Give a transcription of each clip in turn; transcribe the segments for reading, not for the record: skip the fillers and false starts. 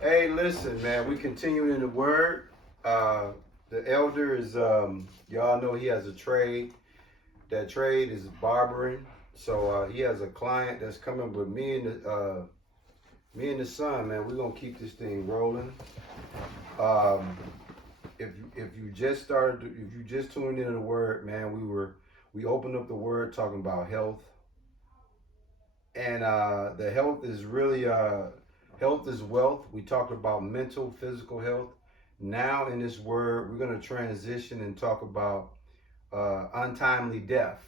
Hey, listen, man. We continuing in the word. The elder is, y'all know he has a trade. That trade is barbering. So he has a client that's coming with me and the son, man. We're gonna keep this thing rolling. Um, if you just if you just tuned into the word, man, we opened up the word talking about health, and the health is really health is wealth. We talked about mental, physical health. Now in this word, we're going to transition and talk about untimely death,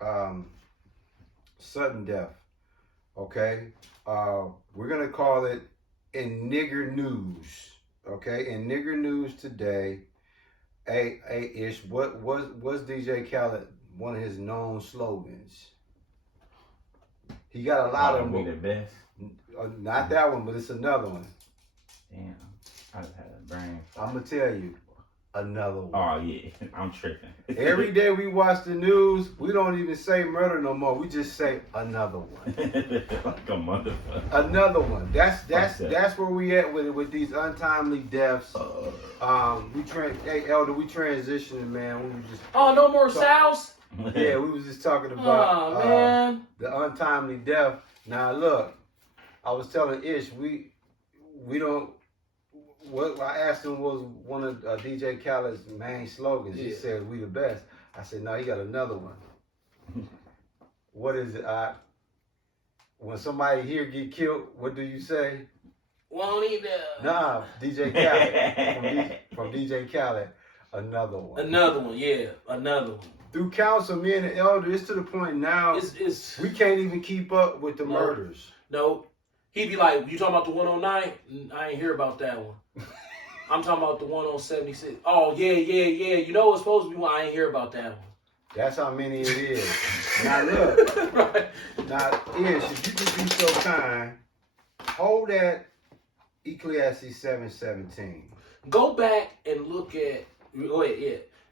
um, sudden death. Okay, we're going to call it in nigger news. Okay, in nigger news today. Ish, what's DJ Khaled one of his known slogans? He got a lot of them. Be the best. Not that one, but it's another one. Damn, I just had a brain. I'm gonna tell you another one. Oh yeah, I'm tripping. Every day we watch the news, we don't even say murder no more. We just say another one. Like a motherfucker. Another one. That's where we at with these untimely deaths. Hey Elder, we transitioning, man. We were just no more South. Yeah, we was just talking about man. The untimely death. Now look, I was telling Ish, we don't. What I asked him was one of DJ Khaled's main slogans. Yeah. He said, "We the best." I said, "No, he got another one." What is it? When somebody here get killed, what do you say? Won't he do? Nah, DJ Khaled from DJ Khaled, another one. Another one, yeah, another one. Through counsel, me and the elder, it's to the point now we can't even keep up with the murders. No. He'd be like, you talking about the one on 9? I ain't hear about that one. I'm talking about the one on 76. Oh, yeah. You know it's supposed to be one. I ain't hear about that one. That's how many it is. Now look. Right. Now, Ish, if you could be so kind, hold that Ecclesiastes 7:17. Go back and look at,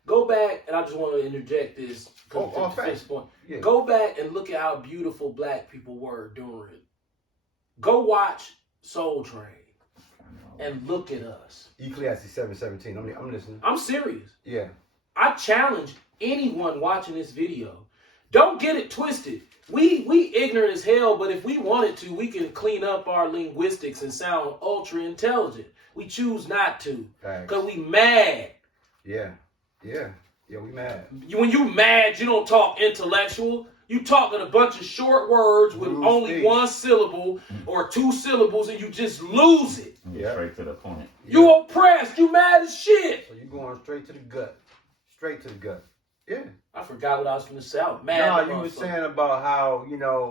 Go back, and I just want to interject this. Point. Yeah. Go back and look at how beautiful black people were during it. Go watch Soul Train and look at us. Ecclesiastes 7:17. I'm listening. I'm serious. Yeah. I challenge anyone watching this video. Don't get it twisted. We ignorant as hell, but if we wanted to, we can clean up our linguistics and sound ultra intelligent. We choose not to. Because we mad. Yeah, we mad. When you mad, you don't talk intellectual. You talking a bunch of short words with only one syllable or two syllables, and you just lose it. Yeah. Straight to the point. You oppressed. You mad as shit. So you going straight to the gut. Straight to the gut. Yeah. I forgot what I was going to say. I was mad. No, you were saying about how,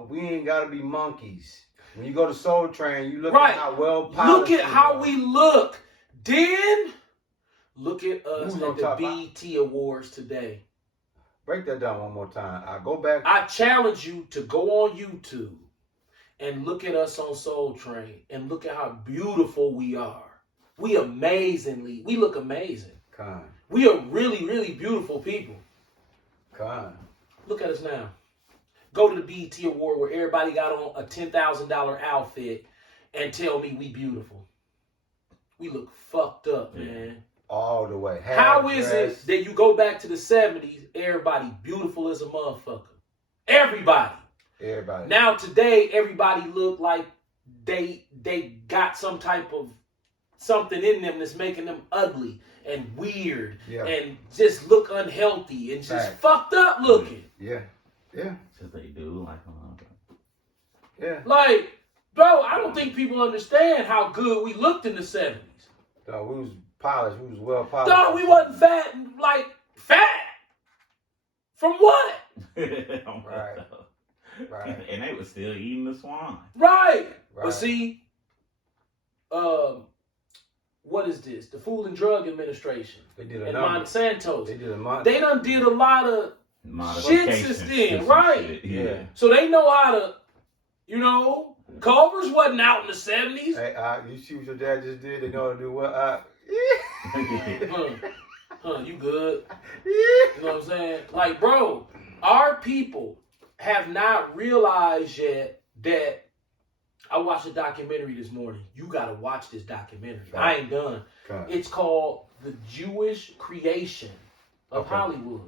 we ain't got to be monkeys. When you go to Soul Train, you look at how well polished. Look at how we look. Then, look at us at the BET Awards today. Break that down one more time. I go back. I challenge you to go on YouTube and look at us on Soul Train and look at how beautiful we are. We look amazing. Kind. We are really, really beautiful people. Kind. Look at us now. Go to the BET Award where everybody got on a $10,000 outfit and tell me we beautiful. We look fucked up, man. All the way. How is it that you go back to the 70s, everybody beautiful as a motherfucker? Everybody. Now today, everybody look like they got some type of something in them that's making them ugly and weird and just look unhealthy and just fucked up looking. Yeah. Because they do Like, bro, I don't think people understand how good we looked in the 70s. No, we was polished. We was well polished. No, we wasn't fat. Fat? From what? Right. And they was still eating the swine. Right. But see, what is this? The Food and Drug Administration. They did and Monsanto. They done did a lot of shit since then, right? Yeah. So they know how to, Culver's wasn't out in the 70s. Hey, you see what your dad just did? They know how to do what? You good? You know what I'm saying? Like, bro, our people have not realized yet that I watched a documentary this morning. You gotta watch this documentary. I ain't done. It's called The Jewish Creation of Hollywood.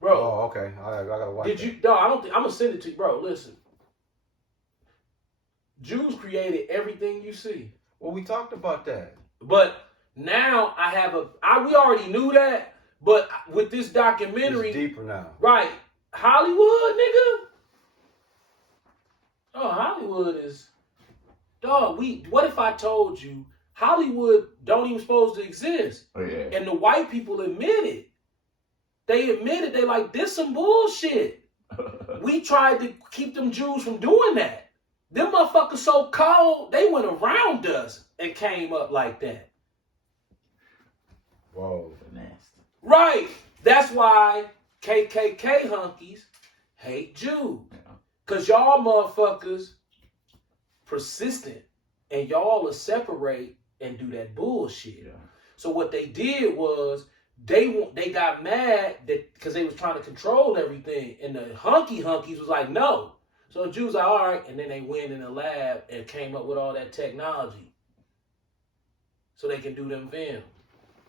Bro. Oh, okay. I gotta watch it. No, I don't think I'm gonna send it to you, bro. Listen. Jews created everything you see. Well, we talked about that. But now we already knew that, but with this documentary. It's deeper now. Right. Hollywood, nigga. Oh, Hollywood is. Dog, what if I told you Hollywood don't even supposed to exist? Oh, yeah. And the white people admit it. They admitted they like, this some bullshit. We tried to keep them Jews from doing that. Them motherfuckers so cold, they went around us and came up like that. Whoa. Nasty. Right. That's why KKK hunkies hate Jews. Because y'all motherfuckers persistent and y'all will separate and do that bullshit. Yeah. So what they did was they got mad that because they was trying to control everything, and the hunkies was like, no. So the Jews are all right, and then they went in the lab and came up with all that technology so they can do them films.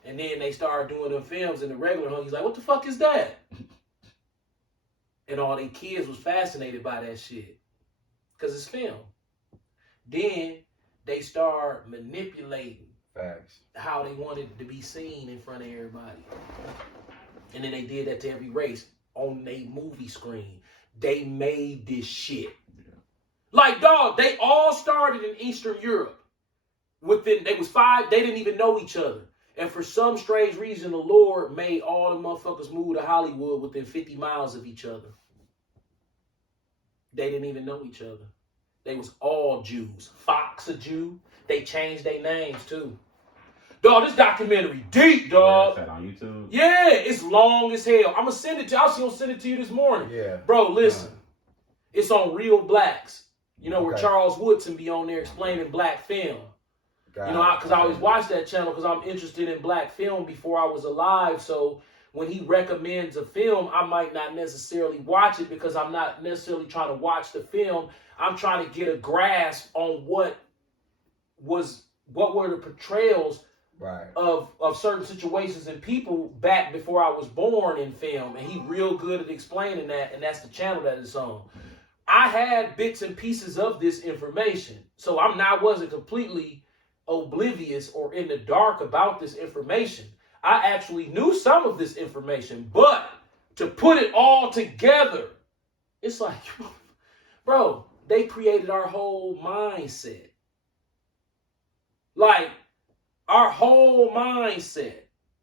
And then they started doing them films, and the regular hunkies like, what the fuck is that? And all they kids was fascinated by that shit because it's film. Then they start manipulating Facts. how they wanted to be seen in front of everybody. And then they did that to every race on their movie screen. They made this shit. Yeah. Like, dog, they all started in Eastern Europe. They was 5, they didn't even know each other. And for some strange reason, the Lord made all the motherfuckers move to Hollywood within 50 miles of each other. They didn't even know each other. They was all Jews. Fox a Jew. They changed their names too. Dog, this documentary deep, dog. Is that on YouTube? Yeah, it's long as hell. I'm gonna send it to you. I was gonna send it to you this morning. Yeah. Bro, listen. It's on Real Blacks. You know, where Charles Woodson be on there explaining black film. You know, because I always watch that channel because I'm interested in black film before I was alive. So when he recommends a film, I might not necessarily watch it because I'm not necessarily trying to watch the film. I'm trying to get a grasp on what were the portrayals of certain situations and people back before I was born in film. And he real good at explaining that, and that's the channel that it's on. I had bits and pieces of this information, so I wasn't completely oblivious or in the dark about this information. I actually knew some of this information, but to put it all together, it's like, bro, they created our whole mindset. Like, our whole mindset,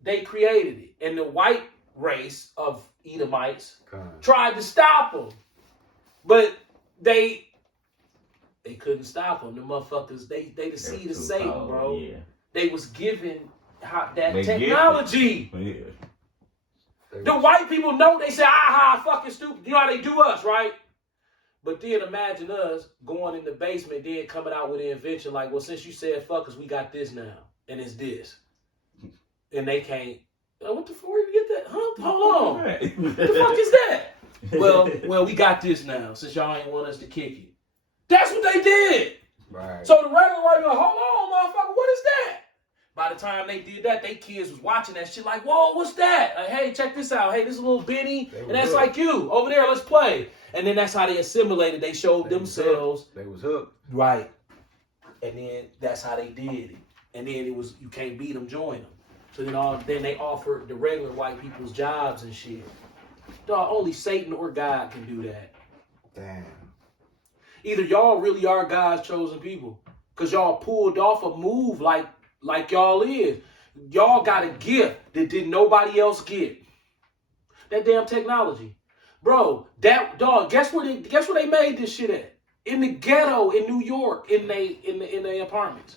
they created it. And the white race of Edomites tried to stop them. But they couldn't stop them. The motherfuckers, they the seed of Satan, bro. Yeah. They was given that technology. Yeah. The white people know, they say, fucking stupid. You know how they do us, right? But then imagine us going in the basement, then coming out with an invention like, well, since you said fuck us, we got this now. And it's this. And they can't, what the fuck, where you get that? Huh? Hold on. What the fuck is that? Well, we got this now, since y'all ain't want us to kick it. That's what they did. Right. So the regular white people, hold on, motherfucker, what is that? By the time they did that, they kids was watching that shit like, whoa, what's that? Like, hey, check this out. Hey, this is a little Benny, and that's hooked. Like you. Over there, let's play. And then that's how they assimilated. They showed themselves. They was hooked. Right. And then that's how they did it. And then it was, you can't beat them, join them. So then they offered the regular white people's jobs and shit. Dog, only Satan or God can do that. Damn. Either y'all really are God's chosen people, because y'all pulled off a move like y'all is. Y'all got a gift that did nobody else get. That damn technology. Bro, that dog, guess where they made this shit at? In the ghetto in New York, in they apartments.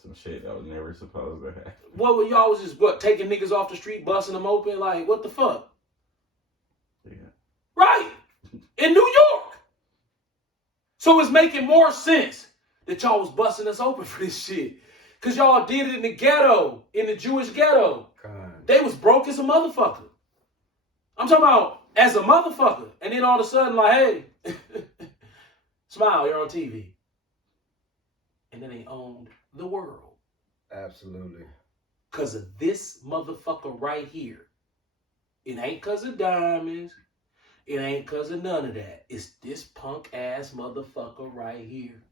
Some shit that was never supposed to happen. What were y'all was just taking niggas off the street, busting them open? Like, what the fuck? Yeah. Right. In New York. So it's making more sense that y'all was busting us open for this shit. Because y'all did it in the ghetto, in the Jewish ghetto. God. They was broke as a motherfucker. I'm talking about as a motherfucker. And then all of a sudden, like, hey, Smile, you're on TV. And then they owned the world. Absolutely. Because of this motherfucker right here. It ain't because of diamonds. It ain't because of none of that. It's this punk ass motherfucker right here.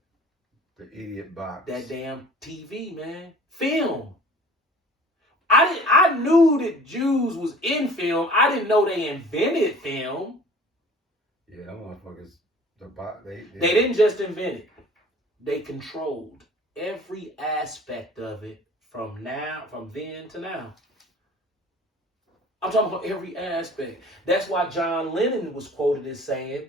The idiot box. That damn TV, man. Film. I knew that Jews was in film. I didn't know they invented film. Yeah, them motherfuckers. They didn't just invent it. They controlled every aspect of it from then to now. I'm talking about every aspect. That's why John Lennon was quoted as saying,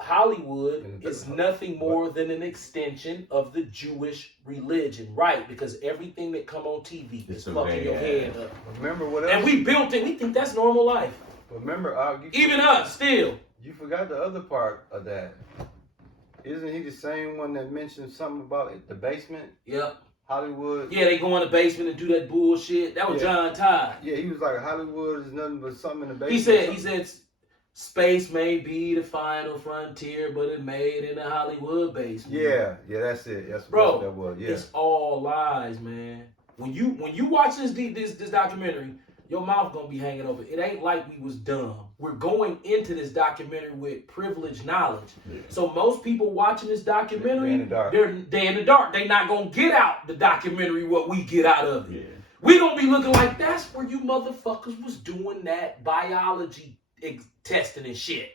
Hollywood is nothing more than an extension of the Jewish religion. Right, because everything that come on TV is fucking your head up. Remember what else? And we built it. We think that's normal life. Remember, even us, still. You forgot the other part of that. Isn't he the same one that mentioned something about the basement? Yep. Hollywood. Yeah, they go in the basement and do that bullshit. That was John Todd. Yeah, he was like, Hollywood is nothing but something in the basement. He said, space may be the final frontier, but it made in the Hollywood basement. Yeah, that's it. That's what that was. Yeah. It's all lies, man. When you watch this documentary, your mouth gonna be hanging open. It ain't like we was dumb. We're going into this documentary with privileged knowledge. Yeah. So most people watching this documentary, they're in the dark. They not gonna get out the documentary what we get out of it. Yeah. We gonna be looking like that's where you motherfuckers was doing that biology testing and shit.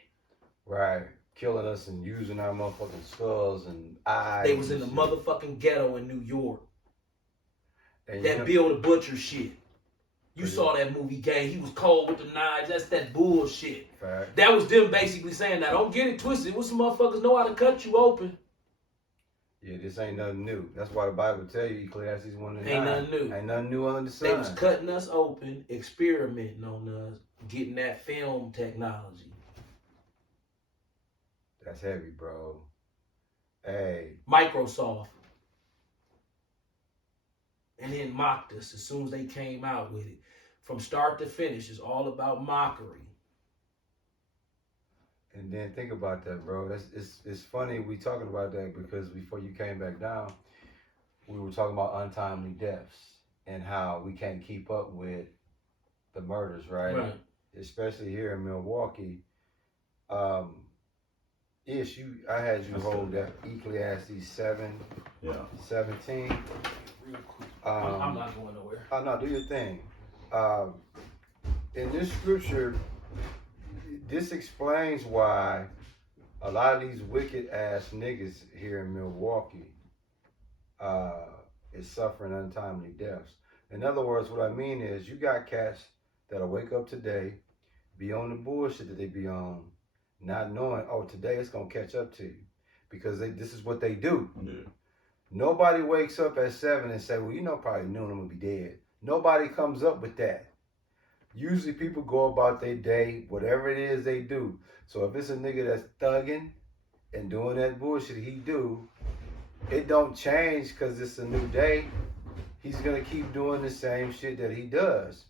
Right. Killing us and using our motherfucking skulls and eyes. They was in the motherfucking ghetto in New York. And that Bill the Butcher shit. You saw that movie Gang. He was cold with the knives. That's that bullshit. Fact. That was them basically saying that. Don't get it twisted. What some motherfuckers know how to cut you open. Yeah, this ain't nothing new. That's why the Bible tell you, Ecclesiastes 1:9. Ain't nothing new. Ain't nothing new under the sun. They was cutting us open, experimenting on us, getting that film technology. That's heavy, bro. Hey. Microsoft. And then mocked us as soon as they came out with it. From start to finish, it's all about mockery. And then think about that, bro. It's funny we talking about that because before you came back down, we were talking about untimely deaths and how we can't keep up with the murders, right? Right. Especially here in Milwaukee. I had you hold that Ecclesiastes 7:17. I'm not going nowhere. Oh no, do your thing. In this scripture, this explains why a lot of these wicked ass niggas here in Milwaukee is suffering untimely deaths. In other words, what I mean is you got cats that'll wake up today, be on the bullshit that they be on, not knowing, oh, today it's gonna catch up to you. Because this is what they do. Yeah. Nobody wakes up at 7 and say, well, probably noon I'm gonna be dead. Nobody comes up with that. Usually people go about their day, whatever it is they do. So if it's a nigga that's thugging and doing that bullshit he do, it don't change because it's a new day. He's gonna keep doing the same shit that he does.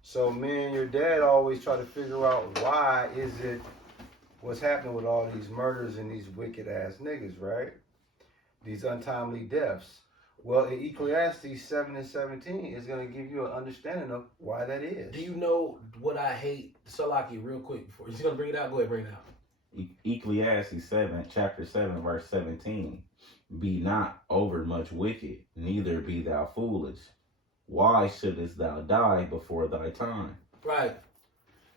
So me and your dad always try to figure out why is it what's happening with all these murders and these wicked ass niggas, right? These untimely deaths. Well, in Ecclesiastes 7:17 is going to give you an understanding of why that is. Do you know what I hate? Salaki, real quick, before you're going to bring it out, go ahead, bring it out. Ecclesiastes 7, chapter 7, verse 17. Be not overmuch wicked, neither be thou foolish. Why shouldest thou die before thy time? Right.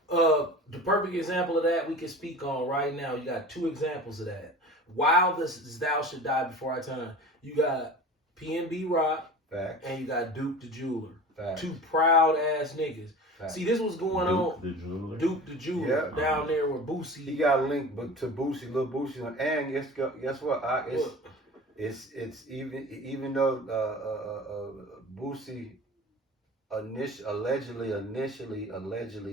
The perfect example of that we can speak on right now. You got two examples of that. While thou should die before our time. You got PNB Rock. Facts. And you got Duke the Jeweler. Facts. Two proud ass niggas. Facts. See, this was going on. Duke the Jeweler. Down there with Boosie. He got linked to Boosie, Lil Boosie, and guess what? It's even though Boosie allegedly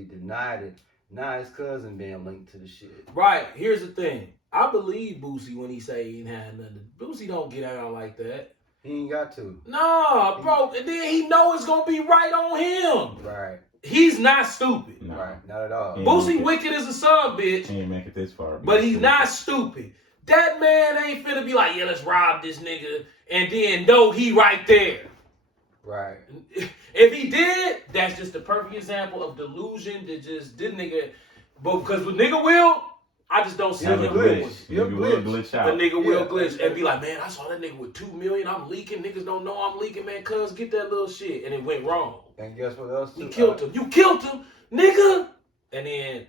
denied it. Now his cousin being linked to the shit. Right. Here's the thing. I believe Boosie when he say he ain't had nothing. Boosie don't get out like that. He ain't got to. Nah, bro. And then he know it's gonna be right on him. Right. He's not stupid. No. Right. Not at all. Boosie wicked as a son, bitch. He ain't make it this far. But he's not stupid. That man ain't finna be like, yeah, let's rob this nigga, and then know he right there. Right. If he did, that's just the perfect example of delusion that just did nigga. But because with nigga will, I just don't see him doing it. Nigga will glitch out. The nigga will glitch and be like, man, I saw that nigga with 2 million. I'm leaking. Niggas don't know I'm leaking, man. Cuz get that little shit, and it went wrong. And guess what else? You killed him. You killed him, nigga. And then,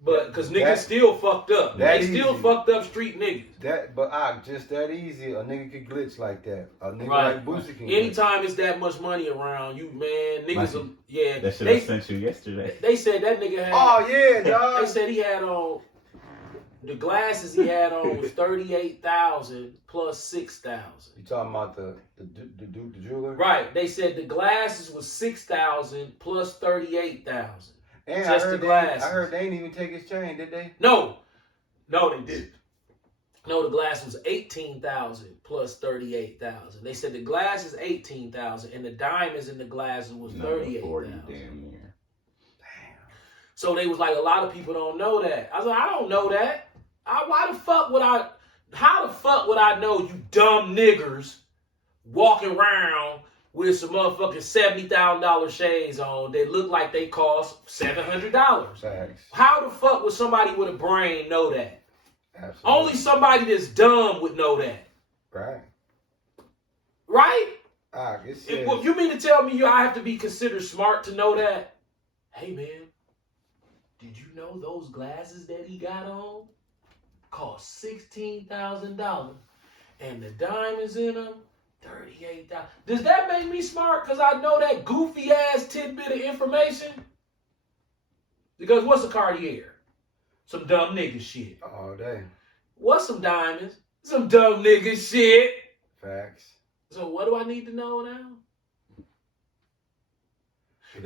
but because niggas still fucked up. They still fucked up street niggas. Just that easy. A nigga could glitch like that. A nigga like Boosie can. Anytime it's that much money around, you man, niggas. Like, yeah, that shit I sent you yesterday. They said that nigga had. Oh yeah, dog. They said he had on the glasses he had on was 38,000 plus 6,000. You talking about the jeweler? Right. They said the glasses was 6,000 plus 38,000. And just the glasses. I heard they didn't even take his chain, did they? No, they didn't. No, the glass was 18,000 plus 38,000. They said the glass is 18,000 and the diamonds in the glasses was 38,000. Damn near. So they was like, a lot of people don't know that. I was like, I don't know that. How the fuck would I know you dumb niggers walking around with some motherfucking $70,000 shades on that look like they cost $700? Facts. How the fuck would somebody with a brain know that? Absolutely. Only somebody that's dumb would know that. Right. Right? Well, You mean to tell me I have to be considered smart to know that? Hey, man, did you know those glasses that he got on cost $16,000 and the diamonds in them, $38,000? Does that make me smart because I know that goofy ass tidbit of information? Because what's a Cartier? Some dumb nigga shit. All day. What's some diamonds? Some dumb nigga shit. Facts. So what do I need to know now?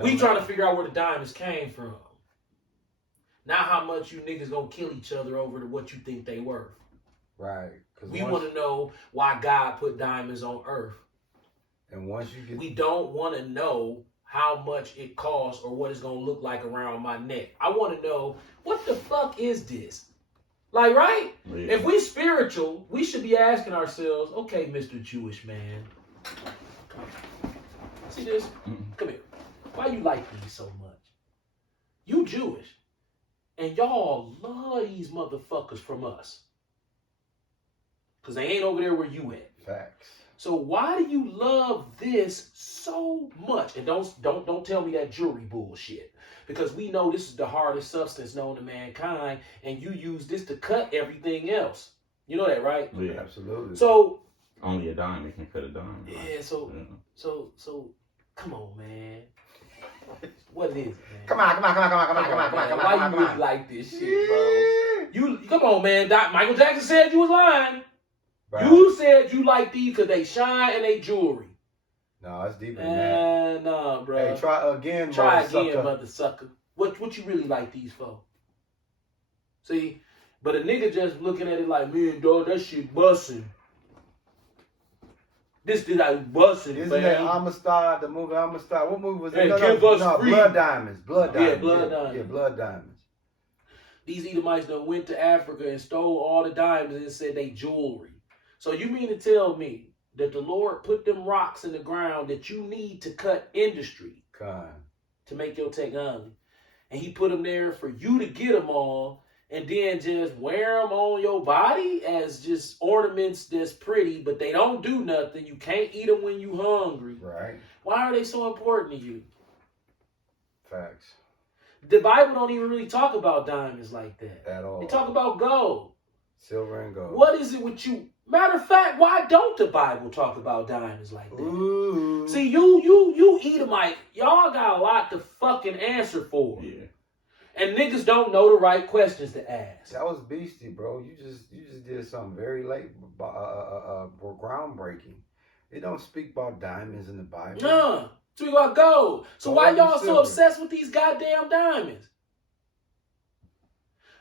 We trying to figure out where the diamonds came from. Not how much you niggas gonna kill each other over to what you think they worth. Right. We want to know why God put diamonds on earth. And once you get... We don't want to know how much it costs or what it's gonna look like around my neck. I want to know, what the fuck is this? Like, right? Yeah. If we spiritual, we should be asking ourselves, okay, Mr. Jewish man, see this? Come here. Why you like these so much? You Jewish. And y'all love these motherfuckers from us. Because they ain't over there where you at. Facts. So why do you love this so much? And don't tell me that jewelry bullshit. Because we know this is the hardest substance known to mankind, and you use this to cut everything else. You know that, right? Yeah, absolutely. So only a diamond can cut a diamond. Yeah, right? So come on, man. What is it, man? Come on. Why you really like this shit, bro? You come on, man. Michael Jackson said you was lying. Bro. You said you like these because they shine and they jewelry. No, it's deeper than that. Nah, bro. Hey, try again, mother sucker. What you really like these for? See? But a nigga just looking at it like, man, dog, that shit bussin'. This is like bussin', man. Isn't that Amistad, the movie Amistad? What movie was it? Hey, give us free. Blood Diamonds. Yeah, Blood Diamonds. Yeah, Blood Diamonds. These Edomites done went to Africa and stole all the diamonds and said they jewelry. So you mean to tell me that the Lord put them rocks in the ground that you need to cut industry to make your technology, and he put them there for you to get them all and then just wear them on your body as just ornaments that's pretty, but they don't do nothing. You can't eat them when you hungry. Right. Why are they so important to you? Facts. The Bible don't even really talk about diamonds like that. At all. They talk about gold. Silver and gold. What is it with you? Matter of fact, why don't the Bible talk about diamonds like that? Ooh. See, you Edomite, y'all got a lot to fucking answer for. Yeah. And niggas don't know the right questions to ask. That was beastie, bro. You just did something very late, groundbreaking. It don't speak about diamonds in the Bible. Nah, speak about gold. So Gold why y'all and so obsessed with these goddamn diamonds?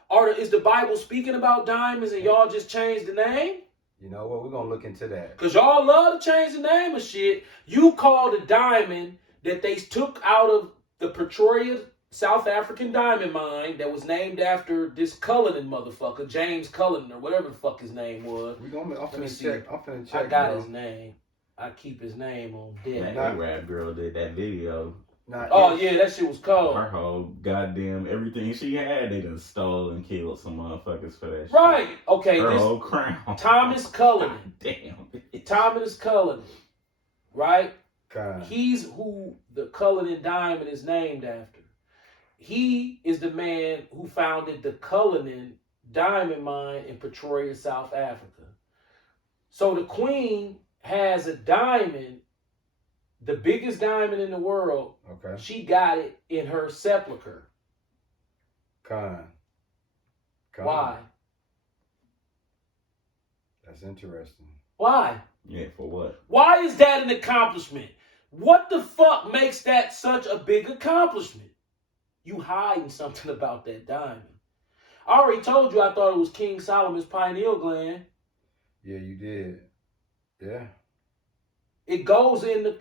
Or is the Bible speaking about diamonds and y'all just changed the name? You know what? We're going to look into that. Because y'all love to change the name of shit. You call the diamond that they took out of the Pretoria South African diamond mine that was named after this Cullinan motherfucker, James Cullinan or whatever the fuck his name was. I'm finna see. check. I'm finna check. I got bro. his name. I keep his name on deck. That A-Rap girl did that video. Yeah, that shit was cold. Her whole goddamn everything she had, they done stole and killed some motherfuckers for that shit. Right. Okay. Her whole crown. Thomas Cullinan. Damn. Thomas Cullinan. Right? God. He's who the Cullinan diamond is named after. He is the man who founded the Cullinan diamond mine in Pretoria, South Africa. So the Queen has a diamond, the biggest diamond in the world. Okay. She got it in her sepulcher. Why? That's interesting. Why? Yeah, for what? Why is that an accomplishment? What the fuck makes that such a big accomplishment? You hiding something about that diamond. I already told you I thought it was King Solomon's pineal gland. Yeah, you did. Yeah. It goes in the...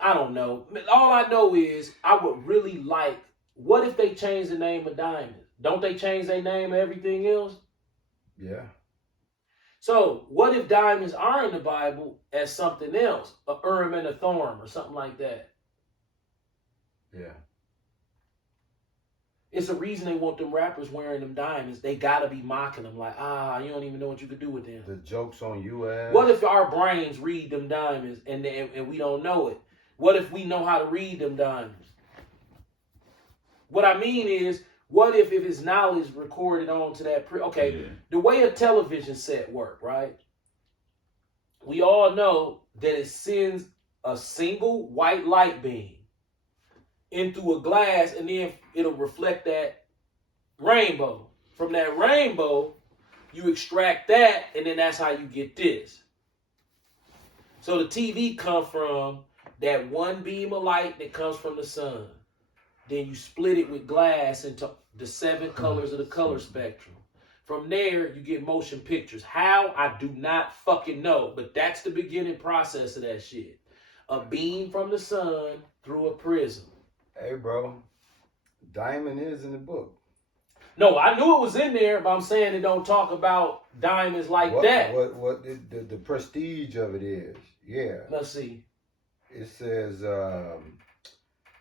I don't know. All I know is I would really like... What if they change the name of diamonds? Don't they change their name and everything else? Yeah. So, what if diamonds are in the Bible as something else? A Urim and a Thummim or something like that. Yeah. It's a reason they want them rappers wearing them diamonds. They gotta be mocking them like, you don't even know what you could do with them. The joke's on you, ass. What if our brains read them diamonds and we don't know it? What if we know how to read them diamonds? What I mean is, what if his knowledge recorded onto that? The way a television set work, right? We all know that it sends a single white light beam into a glass, and then it'll reflect that rainbow. From that rainbow, you extract that, and then that's how you get this. So the TV comes from that one beam of light that comes from the sun. Then you split it with glass into the 7 colors of the color spectrum. From there, you get motion pictures. How? I do not fucking know. But that's the beginning process of that shit. A beam from the sun through a prism. Hey, bro. Diamond is in the book. No, I knew it was in there, but I'm saying it don't talk about diamonds like that. What the prestige of it is. Yeah. Let's see. It says...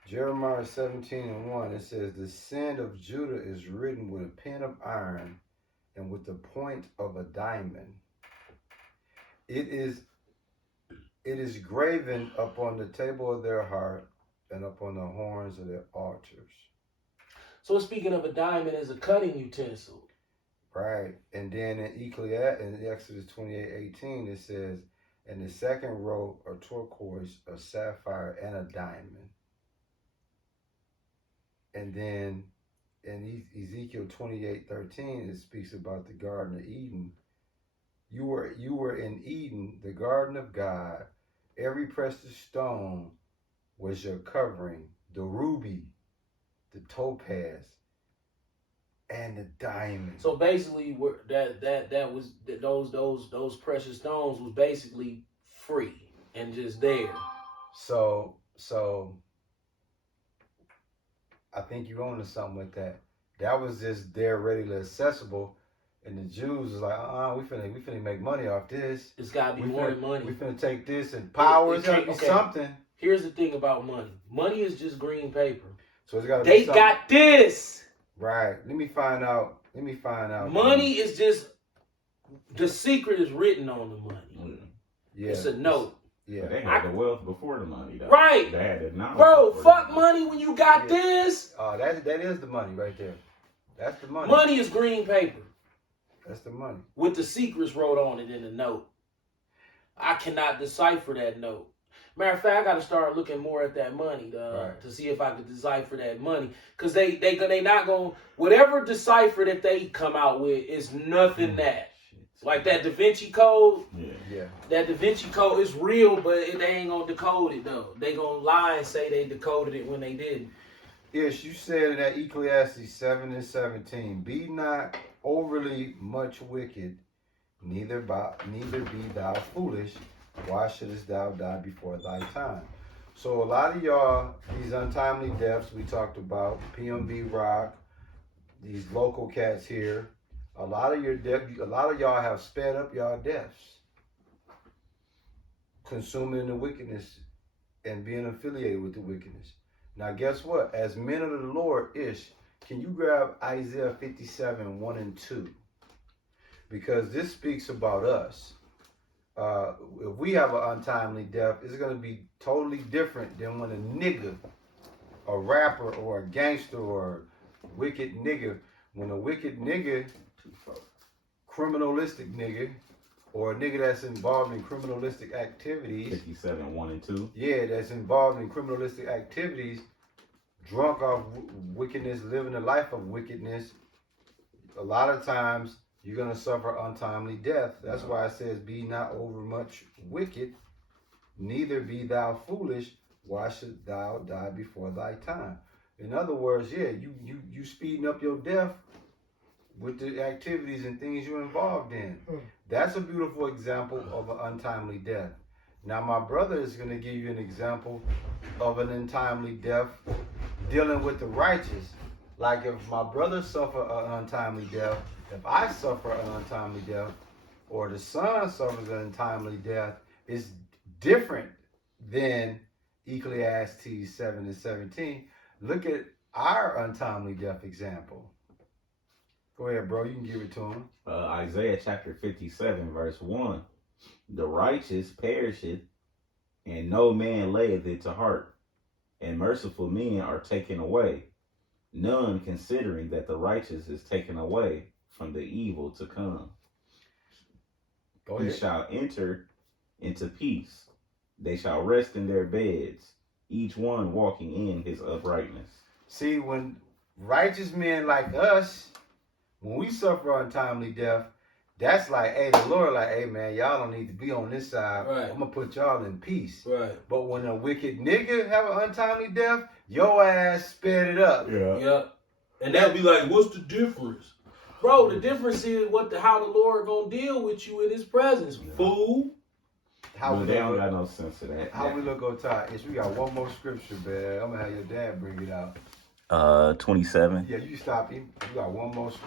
Jeremiah 17:1, it says, the sin of Judah is written with a pen of iron and with the point of a diamond. It is graven upon the table of their heart and upon the horns of their altars. So speaking of a diamond as a cutting utensil. Right. And then in Exodus 28:18, it says, and the second row are turquoise, a sapphire, and a diamond. And then in Ezekiel 28:13, it speaks about the Garden of Eden. You were in Eden, the garden of God. Every precious stone was your covering, the ruby, the topaz, and the diamond. So basically, those precious stones was basically free and just there. So I think you're on to something with that. That was just there, readily accessible, and the Jews was like, we finna make money off this. It's gotta be more than money. We finna take this and power it gotta be something. Here's the thing about money. Money is just green paper. So it's gotta be something. They got this. Right. Let me find out. Money is just, the secret is written on the money. Yeah. It's a note. Yeah, they had the wealth before the money, though. Right. They had it now. Bro, fuck money when you got this. That is the money right there. That's the money. Money is green paper. That's the money. With the secrets wrote on it in the note. I cannot decipher that note. Matter of fact, I got to start looking more at that money to see if I could decipher that money. Because they not going to, whatever decipher that they come out with is nothing that. Like that Da Vinci Code. Yeah. That Da Vinci Code is real, but they ain't going to decode it, though. They going to lie and say they decoded it when they didn't. Yes, you said in that Ecclesiastes 7:17, be not overly much wicked, neither be thou foolish. Why shouldest thou die before thy time? So a lot of y'all, these untimely deaths we talked about, PMB Rock, these local cats here, a lot of y'all have sped up y'all deaths, consuming the wickedness and being affiliated with the wickedness. Now guess what? As men of the Lord, can you grab Isaiah 57, 1 and 2? Because this speaks about us. If we have an untimely death, it's going to be totally different than when a nigga, a rapper or a gangster or a wicked nigga, when a wicked nigga, criminalistic nigga, or a nigga that's involved in criminalistic activities. 57, 1 and 2. Yeah, that's involved in criminalistic activities, drunk off wickedness, living a life of wickedness. A lot of times, you're going to suffer untimely death. That's why it says, be not overmuch wicked, neither be thou foolish. Why should thou die before thy time? In other words, yeah, you speeding up your death with the activities and things you're involved in. That's a beautiful example of an untimely death. Now, my brother is going to give you an example of an untimely death dealing with the righteous. Like if my brother suffer an untimely death, if I suffer an untimely death, or the son suffers an untimely death, it's different than Ecclesiastes 7 and 17. Look at our untimely death example. Go ahead, bro. You can give it to him. Isaiah chapter 57, verse 1. The righteous perisheth, and no man layeth it to heart, and merciful men are taken away, none considering that the righteous is taken away from the evil to come. He shall enter into peace. They shall rest in their beds, each one walking in his uprightness. See, when righteous men like us, when we suffer untimely death, that's like, hey, the Lord like, hey, man, y'all don't need to be on this side. Right. I'm going to put y'all in peace. Right. But when a wicked nigga have an untimely death, your ass sped it up. Yeah. And that'd be like, what's the difference? Bro, the difference is how the Lord gonna deal with you in his presence, fool. They don't got no sense of that. How we look on top? We got one more scripture, man. I'm going to have your dad bring it out. 27. Yeah, you stop him. We got one more scripture.